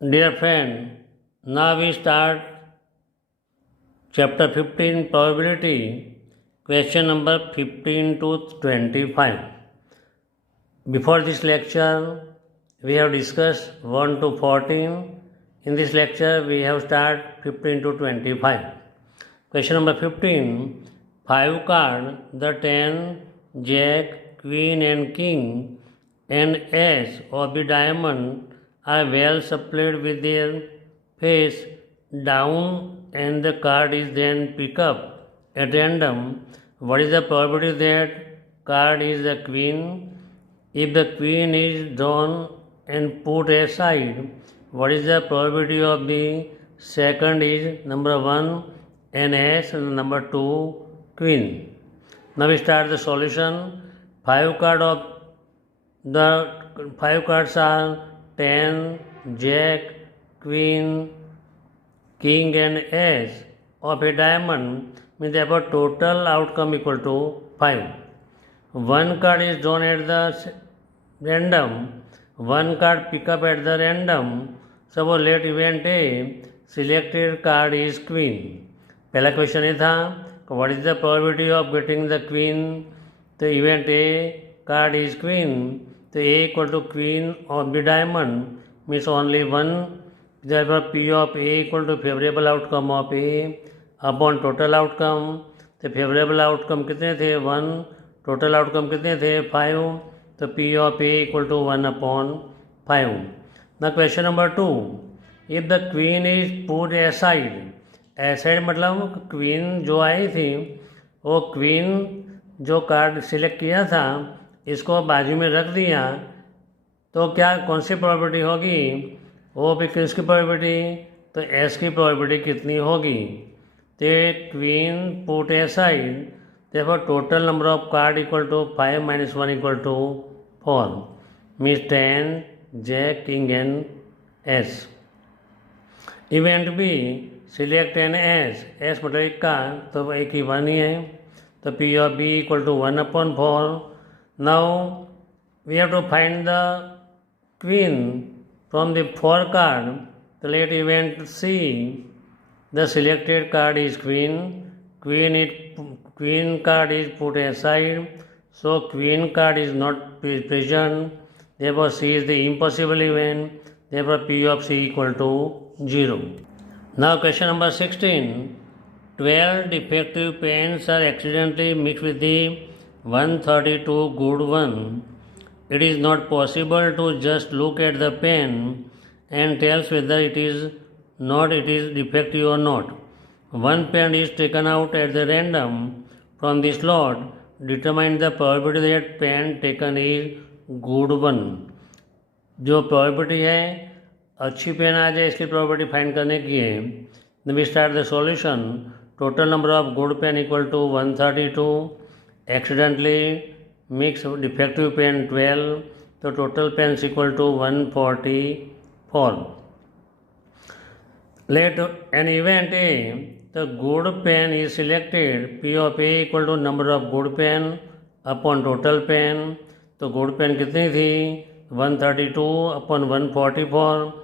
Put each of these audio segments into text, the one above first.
Dear friend, now we start chapter 15 probability, question number 15 to 25. Before this lecture, we have discussed 1 to 14. In this lecture, we have started 15 to 25. Question number 15. 5 card, the 10, Jack, Queen and King and Ace of the diamond are well supplied with their face down and the card is then picked up at random. What is the probability that card is the queen? If the queen is drawn and put aside, what is the probability of the second is number 1 and ace and number 2 queen. Now we start the solution. 5 cards are 10, Jack, Queen, King and Ace of a diamond, means therefore total outcome equal to 5. One card is drawn at the random, one card pick up at the random. Suppose let event A, selected card is Queen. पहला question ये था what is the probability of getting the queen? तो event A card is queen. तो A equal to queen of the diamond means only one. Therefore P of A equal to favorable outcome of A upon total outcome. तो favorable outcome कितने थे 1, total outcome कितने थे 5. तो P of A equal to 1 upon 5. Now question number 2. If the queen is put aside, aside मतलब queen जो आई थी वो क्वीन जो कार्ड सिलेक्ट किया था इसको बाजू में रख दिया तो क्या कौन सी प्रॉपर्टी होगी वो भी किसकी प्रॉपर्टी तो एस की प्रॉपर्टी कितनी होगी तो queen put aside therefore total number of card equal to 5 minus 1 equal to 4 means 10 Jack King and S. Event B select an S मतलब एक का तो एक ही 1 ही है तो P of B equal to 1 upon 4. Now we have to find the queen from the 4 card. So let event C, the selected card is queen. Queen card is put aside, so queen card is not present. Therefore C is the impossible event. Therefore P of C equal to 0. Now question number 16. 12 defective pens are accidentally mixed with the 132 good one. It is not possible to just look at the pen and tell whether it is defective or not. One pen is taken out at the random from the slot. Determine the probability that pen taken is good one. जो probability है अच्छी pen आ जाए इसकी probability find करने की है. Then we start the solution. Total number of good pen equal to 132. Accidentally mix defective pen 12. So total pens equal to 144. Let an event A, the good pen is selected. P of A equal to number of good pen upon total pen. तो good pen कितनी थी 132 upon 144.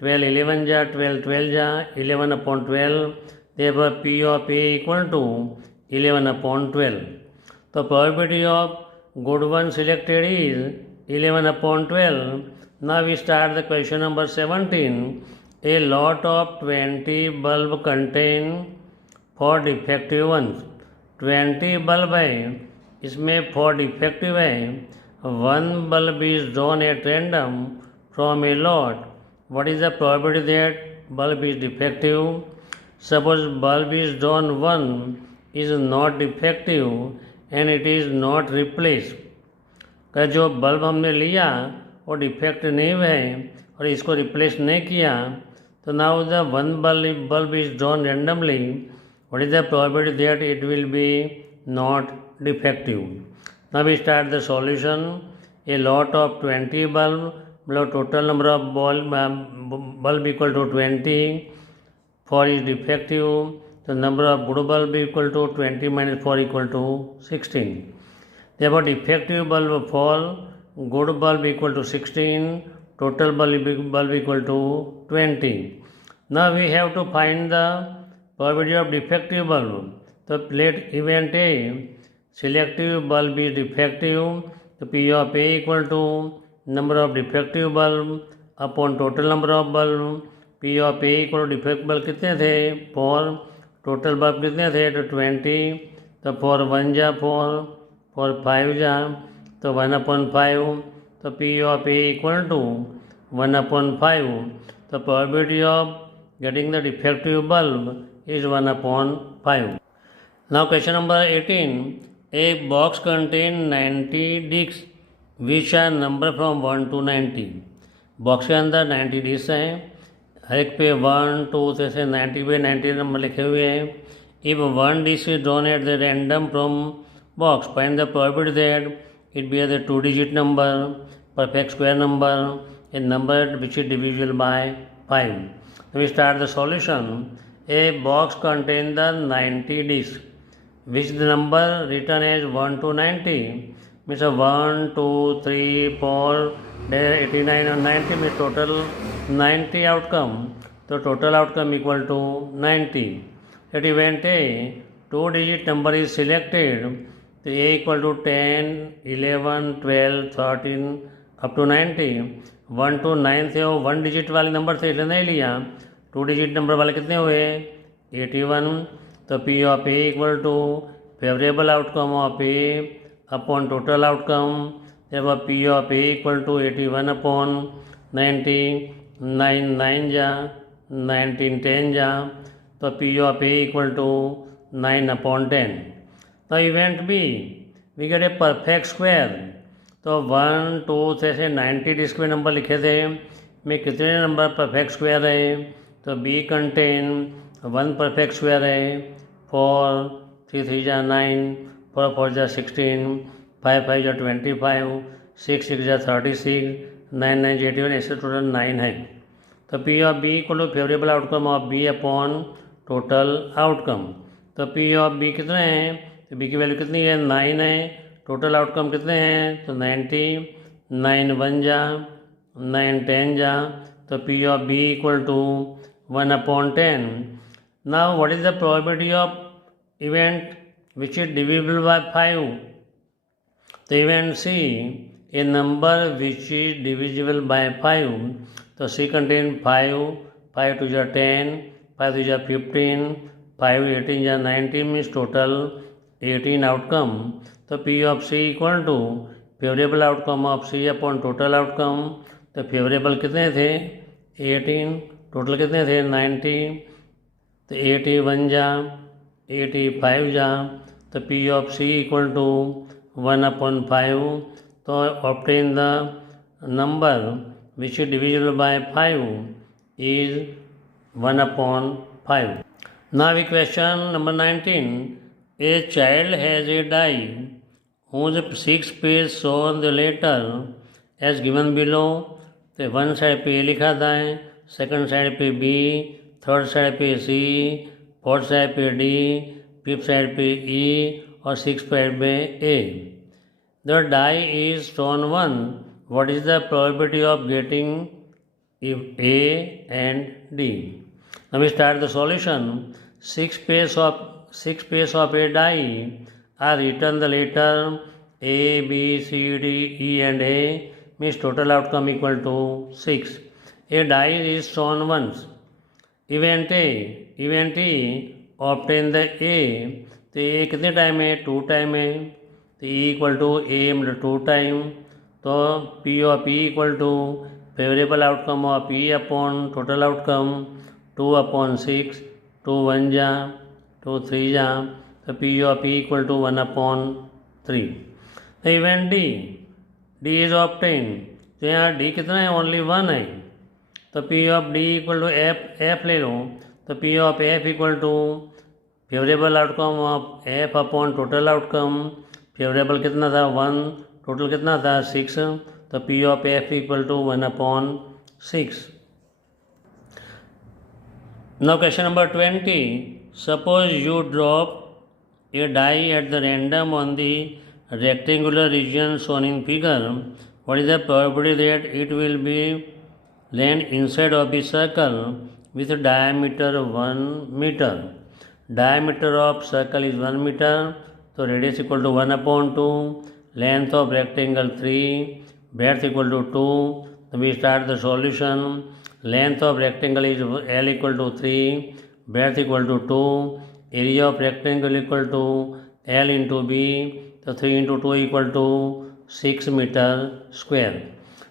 12 11 जा 12 12 जा 11 upon 12. Therefore P of A equal to 11 upon 12. तो probability of good one selected is 11 upon 12. Now we start the question number 17. A lot of 20 bulb contain 4 defective ones. 20 bulb है इसमें 4 defective है. One bulb is drawn at random from a lot. What is the probability that bulb is defective? Suppose bulb is drawn 1 is not defective and it is not replaced. का जो bulb हमने लिया वो defect नहीं है और इसको replace नहीं किया तो now the one bulb is drawn randomly. What is the probability that it will be not defective? Now we start the solution. A lot of 20 bulb मतलब total number of bulb equal to 20. 4 is defective. The number of good bulb equal to 20 minus 4 equal to 16. Therefore defective bulb 4, good bulb equal to 16. total bulb equal to 20. Now we have to find the probability of defective bulb. So let event A, selective bulb is defective. So P of A equal to number of defective bulb upon total number of bulb. P of A equal to defective bulb कितने थे 4, total bulb कितने थे तो 20. तो 4 1 जा 4, 4 5 जा तो 1/5. तो P of A equal to 1/5. The probability of getting the defective bulb is 1/5. Now question number 18. A box contains 90 discs which are numbered from 1 to 90. Box के अंदर 90 डिस्क हैं, हर एक पे 1 2 से 90 पे 90 नंबर लिखे हुए हैं. If one disc is drawn at the random from box, find the probability that it bears a 2-digit number, perfect square number, a number which is divisible by 5. Now we start the solution. A box contains the 90 discs, which the number written as 1 to 90 means 1 2 3 4 89 and 90 means total 90 outcome. So total outcome equal to 90. At event A, 2-digit number is selected. So A equal to 10, 11, 12, 13 up to 90. 1 to 9 से वो 1 digit वाले number से इसलिए नहीं लिया. 2 digit number वाले कितने हुए 81. तो P of A equal to favorable outcome of A upon total outcome. तब P of A equal to 81 upon 90. 9 9 जा 19 10 जा तो P of A equal to 9 upon 10. Now event B, we get a perfect square. तो 1 2 से 90 disc में number लिखे थे, में कितने नंबर परफेक्ट स्क्वायर है तो B कंटेन 1 परफेक्ट स्क्वायर है. 4 3 3 जा 9, 4 4 जा 16, 5 5 जा 25, 6 6 जा 36, 9 9 जा 81, ऐसे टोटल 9 है. तो P of B equal to favourable outcome of B upon total outcome. तो P of B कितने हैं तो B की वैल्यू कितनी है 9 है. टोटल आउटकम कितने हैं तो 90. 9 1 जा 9 10 जा तो P of B equal to 1/10. Now what is the probability of event which is divisible by 5? तो event C, a number which is divisible by 5. तो C contain 5, 5 2 जा 10, 5 3 जा 15, 5 18 जा 19 means total 18 outcome. तो P of C equal to favourable outcome of C upon total outcome. तो favourable कितने थे 18, total कितने थे 90. तो 81 जा 85 जा तो P of C equal to 1/5. तो obtain the number which is divisible by 5 is 1/5. Now we question number 19. A child has a die whose 6 page show the letter as given below. तो one side पे A लिखा था है, second side पे B, third side पे C, fourth side पे D, fifth side पे E और सिक्स साइड पे ए. द डाई इज स्टोन 1. What is the probability of getting if A and D? Now we start the solution. 6 pairs of a die are written the letter A, B, C, D, E and A means total outcome equal to 6. A die is shown once. Event E, obtain the A. तो A कितने time है 2 time है. तो E equal to A मतलब 2 time. तो P of E equal to favorable outcome of E upon total outcome 2/6. 2 1 जा 2 3 जा तो P of E equal to 1/3. तो इवेंट D is obtained. तो यहाँ D कितना है ओनली 1 है. तो P of D equal to F ले लो. तो P of F equal to favourable outcome of F upon total outcome. Favourable कितना था 1, टोटल कितना था 6. तो P of F equal to 1/6. Now question number 20. Suppose you drop a die at the random on the rectangular region shown in figure. What is the probability that it will be land inside of the circle with diameter 1 meter. Diameter of circle is 1 meter, so radius equal to 1 upon 2, length of rectangle 3, breadth equal to 2. So we start the solution. Length of rectangle is L equal to 3, breadth equal to 2, area of rectangle equal to L into B, so 3 into 2 equal to 6 meter square.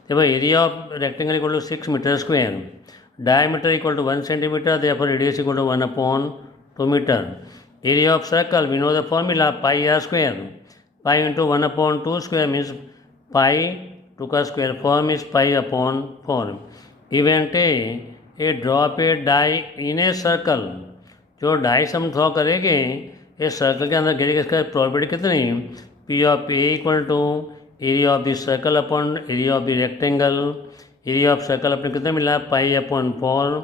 Therefore, area of rectangle equal to 6 meter square. Diameter equal to 1 centimeter, therefore radius equal to 1 upon 2 meter. Area of circle, we know the formula pi r square. Pi into 1 upon 2 square means pi, 2 का square form is pi upon 4. Event A drop a die in a circle. जो dice हम draw करेंगे ये circle के अंदर गिरेगा, इसका probability कितनी, P of A equal to area of the circle upon area of the rectangle. Area of circle अपने कितना मिला, pi upon 4,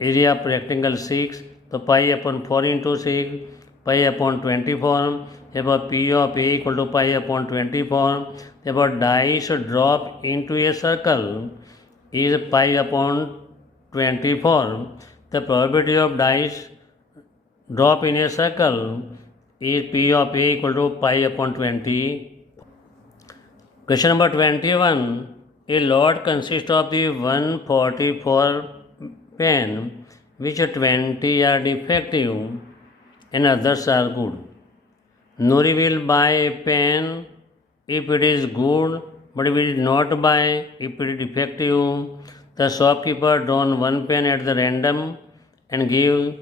area of rectangle 6, तो pi upon 4 into 6, pi upon 24. therefore P of A equal to pi upon 24. therefore dice drop into a circle is pi upon 24. The probability of dice drop in a circle is P of A equal to pi upon 20. Question number 21. A lot consists of the 144 pen, which 20 are defective and others are good. Nori will buy a pen if it is good, but will not buy if it is defective. The shopkeeper drawn one pen at the random and give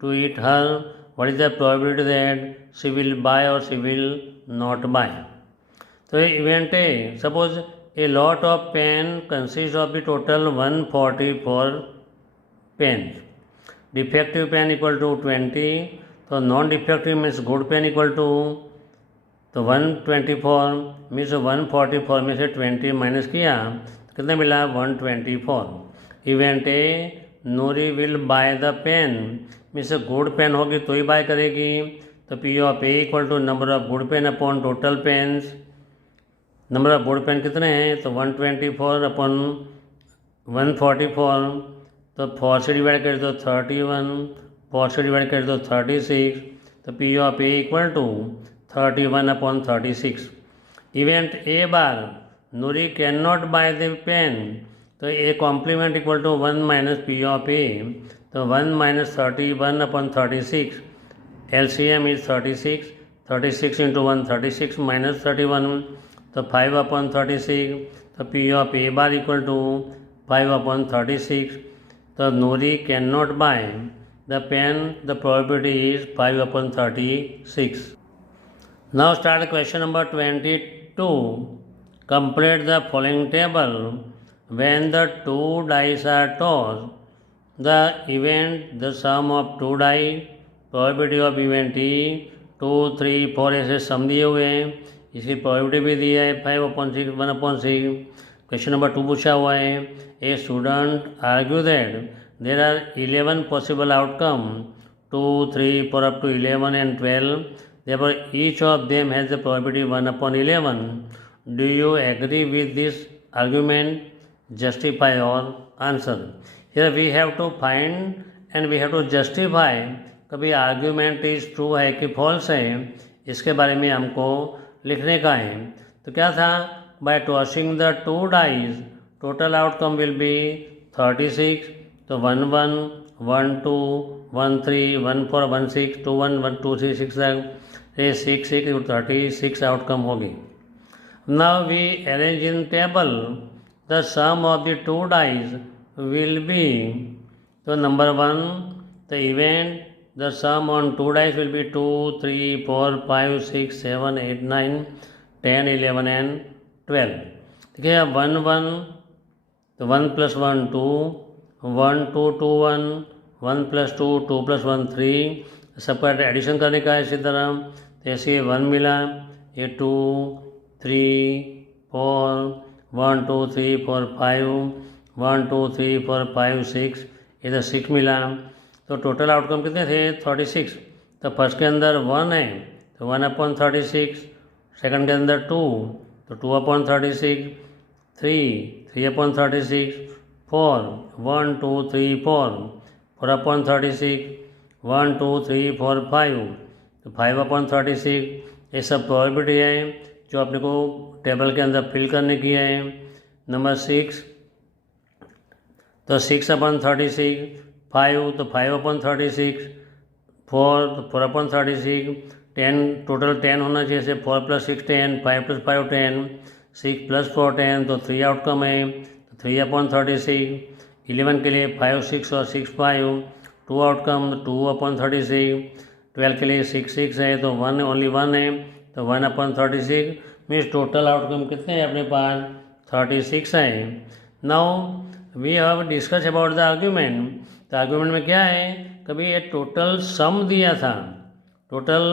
to it her. What is the probability that she will buy or she will not buy? So event A, suppose a lot of pen consists of the total 144 pens. Defective pen equal to 20. तो non defective means good pen equal to, तो 124 means 144 में से 20 minus किया तो कितना मिला 124. Event A Noori will buy the pen means good pen होगी तो ही बाय करेगी, तो P of A equal to number of good pen upon total pens. Number of good pen कितने हैं, तो 124 अपॉन 144, तो 4 से डिवाइड कर दो 31, 4 से डिवाइड कर दो 36, तो P of A equal to 31 upon 36. Event A bar Noori can not buy the pen, तो A complement equal to 1 minus P of A, तो 1 minus 31 upon 36, LCM is 36, 36 into 1 36 minus 31, तो 5 अपॉन 36, तो P of A bar equal to 5 upon 36. तो Noori can not buy the pen, the probability is 5 upon 36. Now start question number 22. Complete the following table. When the two dice are tossed, the event, the sum of two die, probability of event E, 2, 3, 4 ऐसे सम दिए हुए हैं, इसकी probability भी दी है 5 upon 6, 1 upon 6. Question number 2 पूछा हुआ है, a student argue that there are 11 possible outcome, 2, 3, 4 up to 11 and 12. Therefore, each of them has the probability 1 upon 11. Do you agree with this argument? Justify or answer. Here we have to find and we have to justify कभी argument is true है कि false है, इसके बारे में हमको लिखने का है. तो क्या था, by tossing the two dice, total outcome will be 36. तो 1 1 1 2 1 3 1 4 1 6 2 1 1 2 3 6 6 6 36 आउटकम होगी. Now we arrange in table the sum of the two dice will be, तो number 1 the event the sum on two dice will be 2 3 4 5 6 7 8 9 10 11 and 12. ठीक है, 1 1 तो 1 + 1 2, 1 2 2 1, 1 + 2 2 + 1 3, सबका addition करने का है इसी तरह. तो ऐसे 1 मिला, ये 2 3 4 1 2 3 4 5 1 2 3 4 5 6, इधर 6 मिला. तो टोटल आउटकम कितने थे 36. तो फर्स्ट के अंदर 1 है तो 1 अपॉन 36, सेकंड के अंदर 2 तो 2 अपॉन 36, 3 अपॉन 36, 4, 1, 2, 3, 4, 4 upon 36, 1, 2, 3, 4, 5, तो 5 upon 36, ये सब प्रोबेबिलिटी है जो अपने को टेबल के अंदर फिल करने की है। नंबर 6, तो 6 upon 36, 5 तो 5 upon 36, 4 तो 4 upon 36, 10 टोटल 10 होना चाहिए, से 4 + 6 10, 5 + 5 10, 6 + 4 10, तो 3 आउटकम है, तो 3 upon 36। 11 के लिए 5 6 और 6 5, 2 आउटकम 2 upon 36। 12 के लिए 6 6 है, तो 1 ओनली 1 है, तो 1 upon 36, मीन्स टोटल आउटकम कितने हैं अपने पास 36 है। Now we have discuss about the argument. तो आर्ग्यूमेंट में क्या है, कभी ये टोटल सम दिया था, टोटल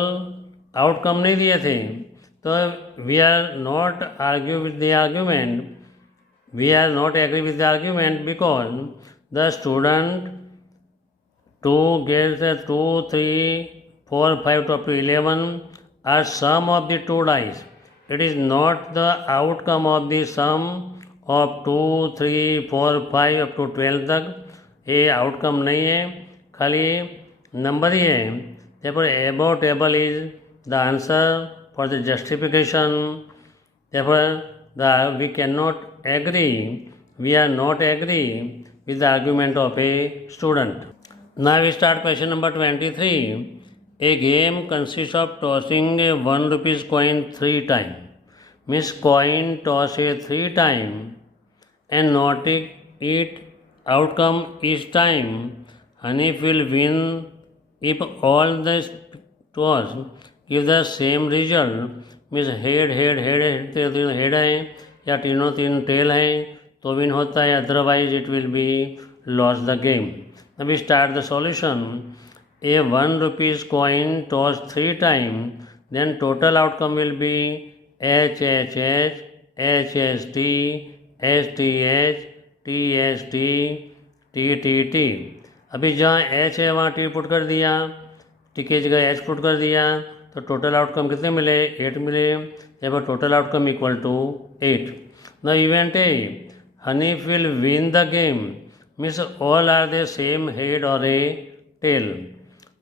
आउटकम नहीं दिए थे, तो we are not argue with the argument, we are not agree with the argument because the student two gets 2 3 4 5 up to 11 are sum of the two dice. It is not the outcome of the sum of 2 3 4 5 up to 12 तक, ये outcome नहीं है, खाली number ही है। therefore above table is the answer for the justification। therefore we cannot agree, we are not agree with the argument of a student। Now we start question number 23। A game consists of tossing a 1 rupees coin 3 times, means coin toss a 3 times and noting it outcome each time, Hanif will win if all the toss give the same result, means head head head तीन head है या तीनों तीन tell है तो win होता है, otherwise it will be loss the game. अभी start the solution. A 1 rupees coin tossed 3 times, then total outcome will be H H H, H H T, H T H, T H T, T T T। अभी जहाँ H है वहाँ T put कर दिया, T की जगह H put कर दिया, तो टोटल आउटकम कितने मिले 8 मिले, therefore total outcome equal to 8। Now event A, Hanif will win the game, means all are the same head or a tail।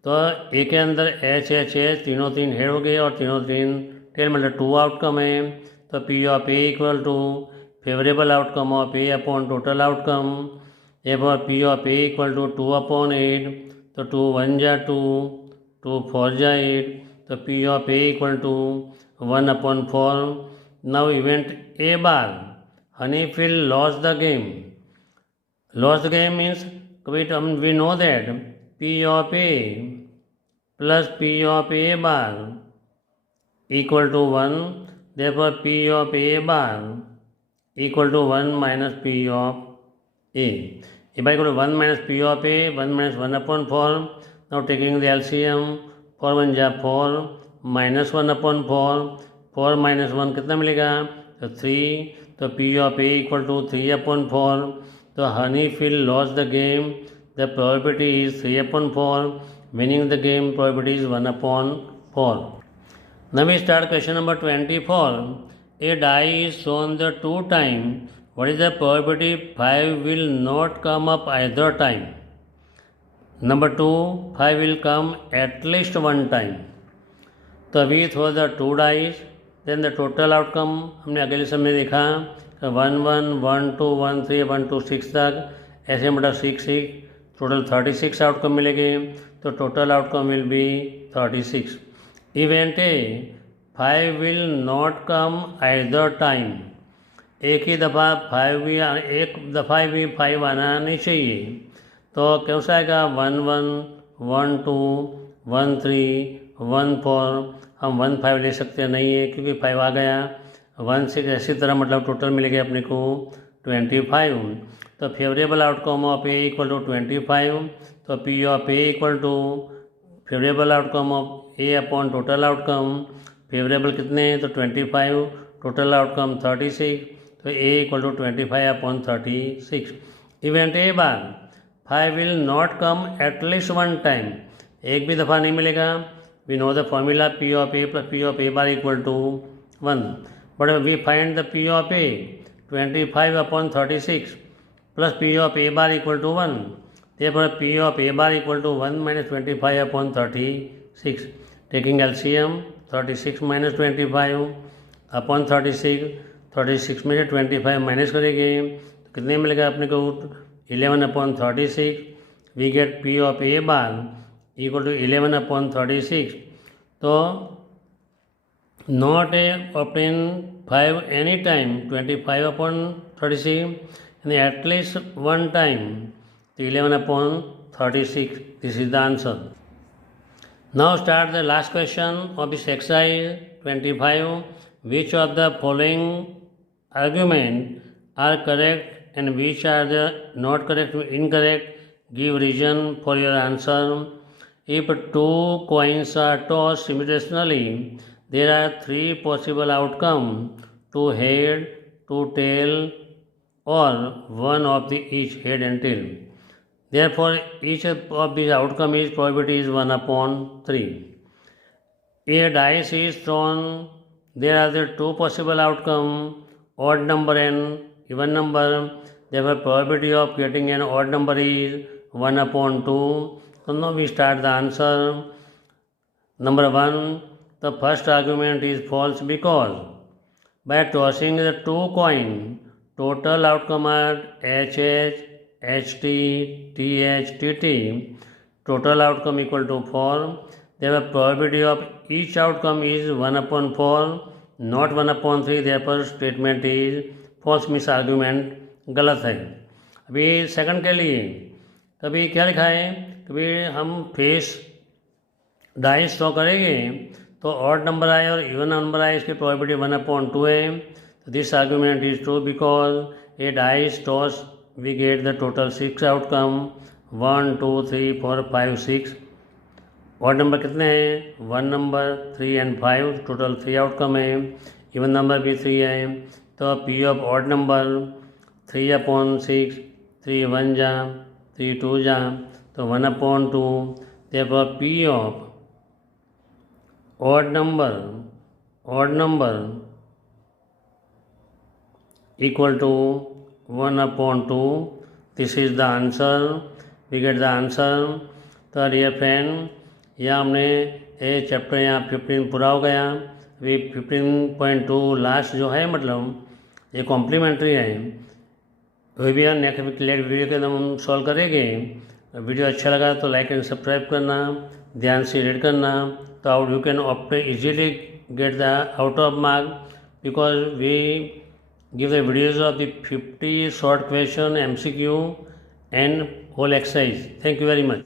तो ए के अंदर एच एच एच तीनों तीन हेड हो गए और तीनों तीन टेल, मतलब 2 आउटकम है, तो P of A equal to favourable outcome of A upon total outcome, एवं P of A equal to 2 upon 8, तो 2 1 जा 2, 2 4 जा 8, तो P of A equal to 1 upon 4। Now event A bar, Hanif will loss the game. Loss the game means we know that P of A plus P of A bar equal to 1, therefore P of A bar equal to 1 minus P of A। if I equal to 1 minus P of A, 1 minus 1 upon 4, now taking the LCM, 4 1 जा 4 minus 1 upon 4, 4 minus 1 कितना मिलेगा, तो 3, तो P of A equal to 3 upon 4, तो Hanif will lose the game, the probability is 3 upon 4, winning the game probability is 1 upon 4। Now we start question number 24। A die is shown the 2 times, what is the probability 5 will not come up either time? Number 2, 5 will come at least 1 time। तो we throw the 2 dice, then the total outcome हमने अगले समय देखा 1 1 1 2 1 3 1 2 6 तक, ऐसे मतलब 6 6, total 36 outcome मिलेंगे, तो total outcome will be 36। Event A 5 will not come either time, एक ही दफ़ा 5 भी एक दफ़ा भी 5 आना नहीं चाहिए, तो कैसा आएगा 1 1 1 2 1 3 1 4, हम 1 5 ले सकते नहीं है क्योंकि 5 आ गया, 1 6 ऐसी तरह मतलब टोटल मिलेगा अपने को 25। तो favourable outcome of A equal to 25, तो P of A equal to favourable outcome of A upon total outcome, favourable कितने हैं तो 25, टोटल आउटकम 36, तो A equal to 25 upon 36। Event A bar 5 will not come at least 1 time, एक भी दफ़ा नहीं मिलेगा, we know the formula P of A plus P of A bar equal to 1, but we find the P of A 25 upon 36, plus P of A bar equal to 1. Therefore, P of A bar equal to 1 minus 25 upon 36. Taking LCM, 36 minus 25 upon 36. 36 में से 25 minus करेंगे तो कितने मिलेगा अपने को 11 upon 36. We get P of A bar equal to 11 upon 36. तो not obtain 5 any time 25 upon 36 and at least one time 11 upon 36. This is the answer. Now start the last question of this exercise 25. Which of the following arguments are correct and which are the not correct or incorrect? Give reason for your answer. If two coins are tossed simultaneously, there are three possible outcomes: two head, two tail, or one of the each head and tail. Therefore, each of these outcomes is probability is 1 upon 3. A dice is thrown. There are the two possible outcomes: odd number and even number. Therefore, probability of getting an odd number is 1 upon 2. So now we start the answer. Number 1, the first argument is false because by tossing the two coins, total outcome are HH, HT, TH, TT. Total outcome equal to 4. Therefore, probability of each outcome is 1 upon 4, not 1 upon 3. Therefore, statement is false, means argument गलत है. अभी second के लिए कभी क्या लिखा है, कभी हम फेस डाइस थ्रो करेंगे तो ऑड नंबर आए और इवन नंबर आए, इसकी प्रोबेबिलिटी 1 अपॉन 2 है. तो this argument is true because a dice toss we get the total 6 outcome 1, 2, 3, 4, 5, 6. Odd number कितने हैं? 1 नंबर, 3 एंड 5. टोटल 3 आउटकम है. इवन नंबर भी 3 है. तो P of odd number 3 upon 6, 3 1 जा, 3 2 जा, तो 1 upon 2. therefore P of odd number equal to 1 upon 2. This is the answer. We get the answer. तो डियर फ्रेंड, यह हमने ये चैप्टर यहाँ 15 पूरा हो गया. अभी 15.2 लास्ट जो है, मतलब ये कॉम्प्लीमेंट्री है. वही भी नेक्स्ट वीडियो के अंदर हम सॉल्व करेंगे. वीडियो अच्छा लगा तो लाइक एंड सब्सक्राइब करना, ध्यान से रीड करना. तो out you can opt easily get the out of mark because we give the videos of the 50 short question MCQ and whole exercise. Thank you very much.